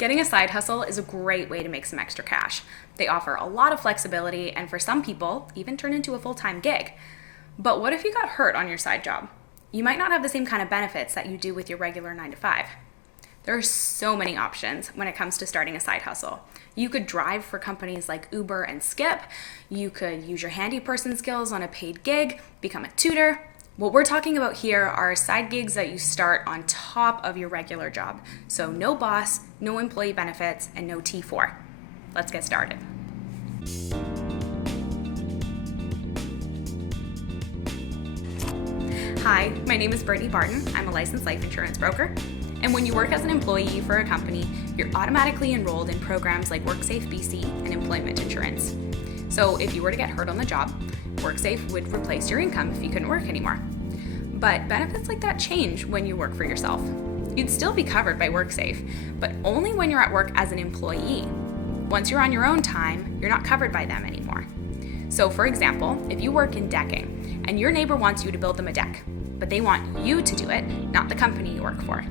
Getting a side hustle is a great way to make some extra cash. They offer a lot of flexibility and for some people, even turn into a full-time gig. But what if you got hurt on your side job? You might not have the same kind of benefits that you do with your regular 9 to 5. There are so many options when it comes to starting a side hustle. You could drive for companies like Uber and Skip. You could use your handy person skills on a paid gig, become a tutor. What we're talking about here are side gigs that you start on top of your regular job. So no boss, no employee benefits, and no T4. Let's get started. Hi, my name is Brittany Barton. I'm a licensed life insurance broker. And when you work as an employee for a company, you're automatically enrolled in programs like WorkSafe BC and employment insurance. So if you were to get hurt on the job, WorkSafe would replace your income if you couldn't work anymore. But benefits like that change when you work for yourself. You'd still be covered by WorkSafe, but only when you're at work as an employee. Once you're on your own time, you're not covered by them anymore. So for example, if you work in decking and your neighbor wants you to build them a deck, but they want you to do it, not the company you work for.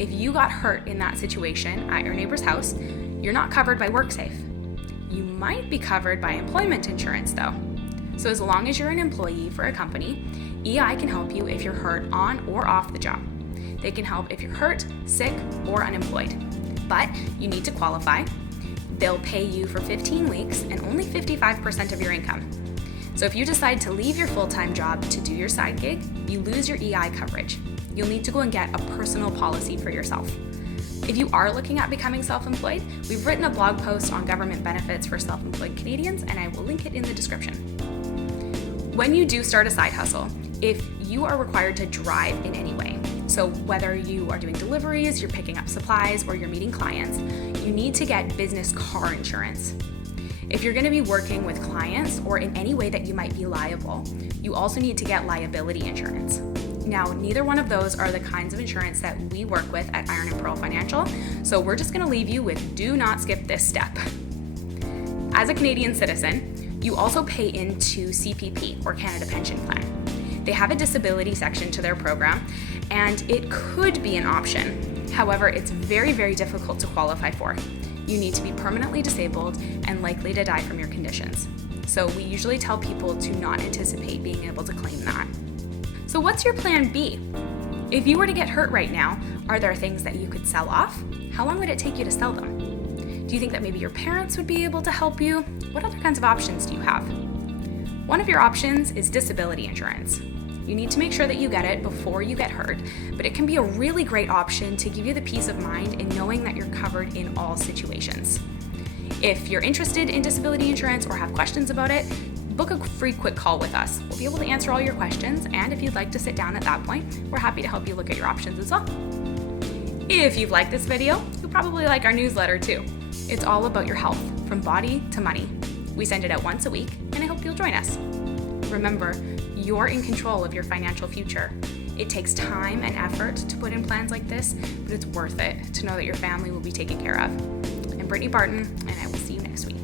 If you got hurt in that situation at your neighbor's house, you're not covered by WorkSafe. You might be covered by employment insurance though. So as long as you're an employee for a company, EI can help you if you're hurt on or off the job. They can help if you're hurt, sick, or unemployed. But you need to qualify. They'll pay you for 15 weeks and only 55% of your income. So if you decide to leave your full-time job to do your side gig, you lose your EI coverage. You'll need to go and get a personal policy for yourself. If you are looking at becoming self-employed, we've written a blog post on government benefits for self-employed Canadians, and I will link it in the description. When you do start a side hustle, if you are required to drive in any way, so whether you are doing deliveries, you're picking up supplies, or you're meeting clients, you need to get business car insurance. If you're going to be working with clients or in any way that you might be liable, you also need to get liability insurance. Now, neither one of those are the kinds of insurance that we work with at Iron and Pearl Financial, so we're just going to leave you with do not skip this step. As a Canadian citizen, you also pay into CPP, or Canada Pension Plan. They have a disability section to their program, and it could be an option. However, it's very, very difficult to qualify for. You need to be permanently disabled and likely to die from your conditions. So we usually tell people to not anticipate being able to claim that. So what's your plan B? If you were to get hurt right now, are there things that you could sell off? How long would it take you to sell them? Do you think that maybe your parents would be able to help you? What other kinds of options do you have? One of your options is disability insurance. You need to make sure that you get it before you get hurt, but it can be a really great option to give you the peace of mind in knowing that you're covered in all situations. If you're interested in disability insurance or have questions about it, book a free quick call with us. We'll be able to answer all your questions, and if you'd like to sit down at that point, we're happy to help you look at your options as well. If you've liked this video, you'll probably like our newsletter too. It's all about your health, from body to money. We send it out once a week, and I hope you'll join us. Remember, you're in control of your financial future. It takes time and effort to put in plans like this, but it's worth it to know that your family will be taken care of. I'm Brittany Barton, and I will see you next week.